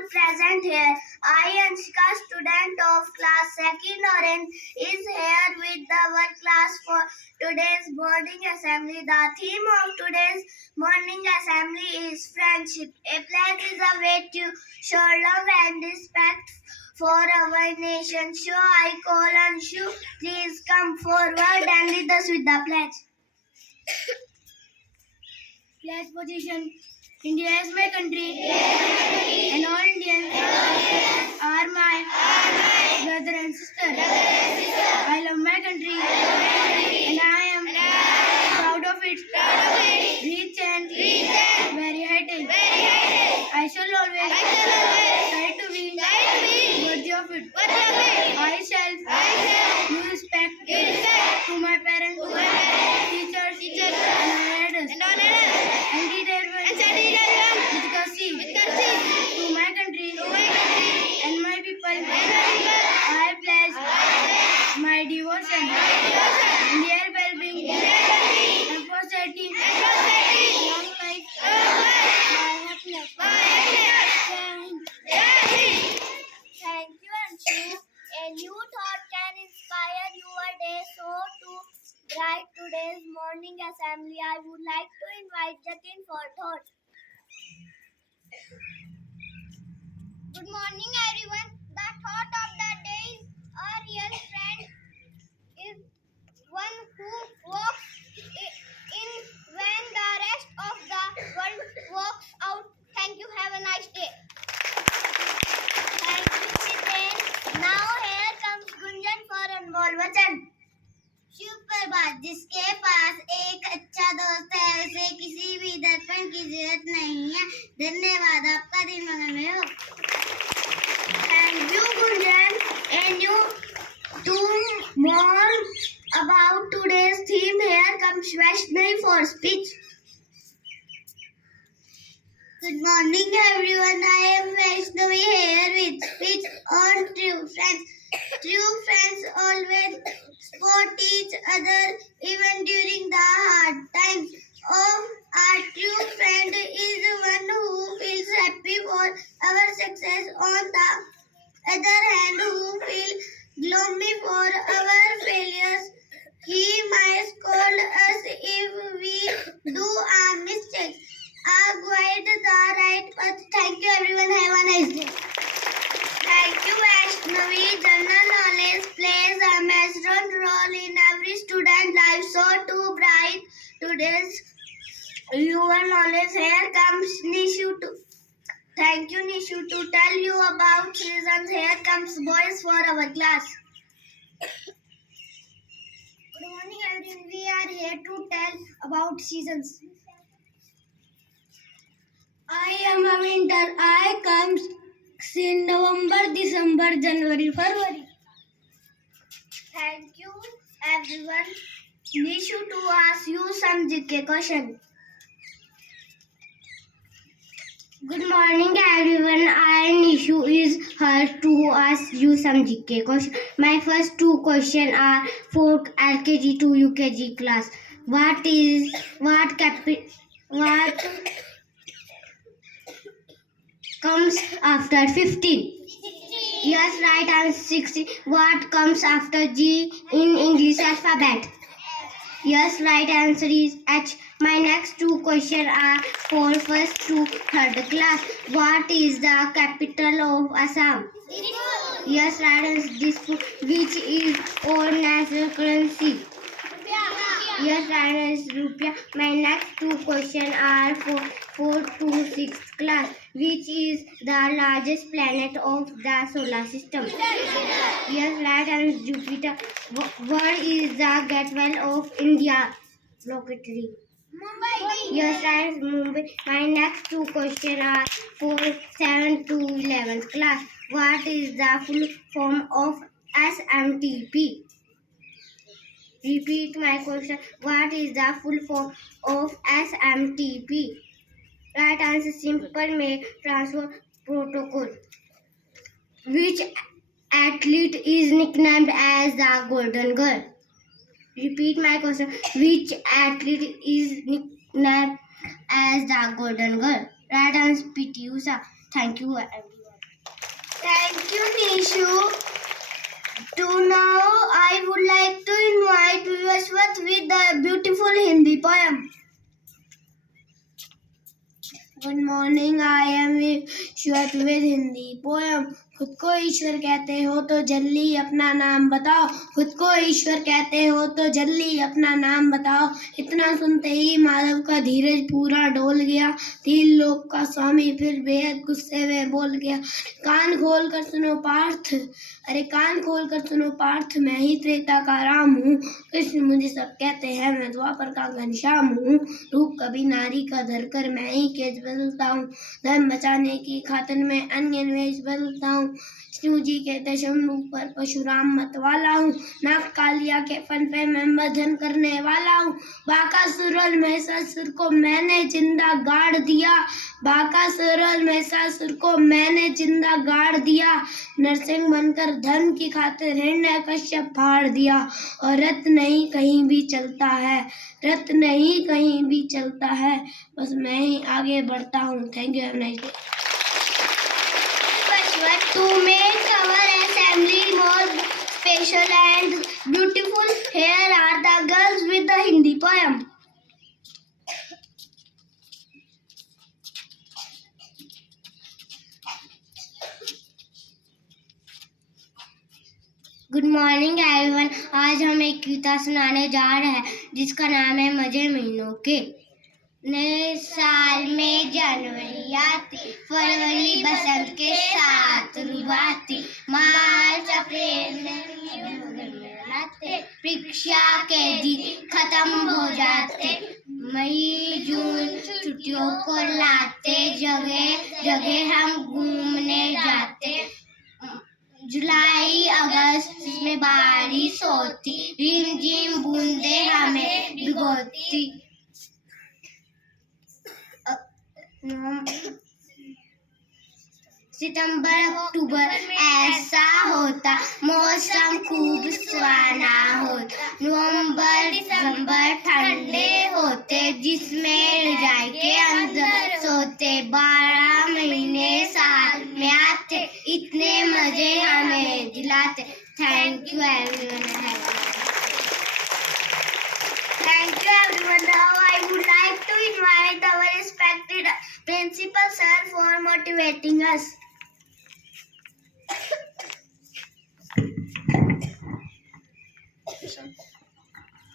all present here. I, Anshika, student of class 2nd Orange, is here with our class for today's morning assembly. The theme of today's morning assembly is friendship. A pledge is a way to show love and respect for our nation. So I call on you, please come forward and lead us with the pledge. Pledge position. India is my country, and all Indians are my brother and sister. I love my country, and I am proud of it. Rich and very heritage. I shall always try to be worthy of it. I shall give respect to my parents, teachers, and elders, and treat everyone with courtesy to my country and my people. I pledge my devotion in their well-being and prosperity, long life, my happiness. Thank you, Anshu. A new thought can inspire your day. So to write today's morning assembly, I would like to invite Jatin for thought. Good morning, everyone. The thought of the day is a real friend is one who walks in when the rest of the world walks out. Thank you. Have a nice day. Thank you, Jitin. Now here comes Gunjan for अनमोल वचन. शिव प्रभात. जिसके पास एक अच्छा दोस्त है उसे किसी भी दर्पण की जरूरत नहीं है. धन्यवाद. आपका दिन मंगलमय हो. Thank you, Gunjan. And you to more about today's theme, here comes Vaishnavi for speech. Good morning, everyone. I am Vaishnavi here with speech on true friends. True friends always support each other even during the hard times. Our true friend is one who feels happy for our success, on the other hand who feels gloomy for our failures. He might scold us if we do our mistakes. Guide the right path. Thank you, everyone. Have a nice day. Thank you, Vaishnavi. General knowledge plays a major role in every student's life. So to bright today's your knowledge, here comes Nishu. Thank you, Nishu, to tell you about seasons. Here comes boys for our class. Good morning, everyone. We are here to tell about seasons. I am a winter. I comes in November, December, January, February. Thank you, everyone. Nishu to ask you some GK question. Good morning, everyone. I, Nishu, is here to ask you some GK question. My first two questions are for LKG to UKG class. What comes after 15? Yes, right answer 16. What comes after G in English alphabet? Yes, right answer is H. My next two questions are for first to third class. What is the capital of Assam? Yes, right answer Dispur. Which is our national currency? Yes, right answer Rupiah. My next two questions are for 4th to 6th class. Which is the largest planet of the solar system? Yes, right answer Jupiter. Where is the gateway of India located? Mumbai. Yes, right answer Mumbai. My next two questions are for 7th to 11th class. What is the full form of SMTP? Repeat my question. What is the full form of SMTP? Right answer Simple Mail Transfer Protocol. Which athlete is nicknamed as the Golden Girl? Repeat my question. Which athlete is nicknamed as the Golden Girl? Right answer PT Usha. Thank you, everyone. Thank you, Nishu. To now, I would like to invite Vivaswat with the beautiful Hindi poem. Good morning, I am विश्वत with Hindi poem. खुद को ईश्वर कहते हो तो जल्दी अपना नाम बताओ। खुद को ईश्वर कहते हो तो जल्दी अपना नाम बताओ। इतना सुनते ही माधव का धीरज पूरा डोल गया। तीन लोक का स्वामी फिर बेहद गुस्से में बोल गया। कान खोल कर सुनो पार्थ, अरे कान खोल कर सुनो पार्थ, मैं ही त्रेता का राम हूँ। कृष्ण मुझे सब कहते हैं, मैं द्वापर का घनश्याम हूँ। रूप कभी नारी का धरकर मैं ही केस बदलता हूँ। धर्म बचाने की खातिर मैं अन्य वेश बदलता हूँ। विष्णु जी के दशम रूप पर परशुराम मत वाला हूँ। नाग कालिया के फन पे मैं मदन करने वाला हूँ। बाकासुर और महिषासुर को मैंने जिंदा गाड़ दिया। बाकासुर और महिषासुर को मैंने जिंदा गाड़ दिया। नरसिंह बनकर धर्म की खातिर हिरण्यकश्यप फाड़ दिया। और रथ नहीं कहीं भी चलता है, रथ नहीं कहीं भी चलता है, बस मैं ही आगे बढ़ता हूँ। Thank you, have a nice day. To make our assembly more special and beautiful, here are the girls with the Hindi poem. Good morning everyone. आज हम एक कविता सुनाने जा रहे हैं जिसका नाम है मजे महीनों के। नए साल में जनवरी आती, फरवरी बसंत के साथ रुआती, मार्च अप्रैल में परीक्षा के दिन खत्म हो जाते, मई जून छुट्टियों को लाते, जगह जगह हम घूमने जाते, जुलाई अगस्त में बारिश होती, रिम झिम बूंदे हमें भिगोती, सितंबर अक्टूबर ऐसा होता, मौसम खूब सुहाना होता, नवंबर दिसंबर ठंडे होते, जिसमें रजाई के अंदर सोते, 12 महीने साल में आते, इतने मजे हमें दिलाते। Thank you everyone. Thank you everyone. Now I would like to invite our respected principal sir for motivating us.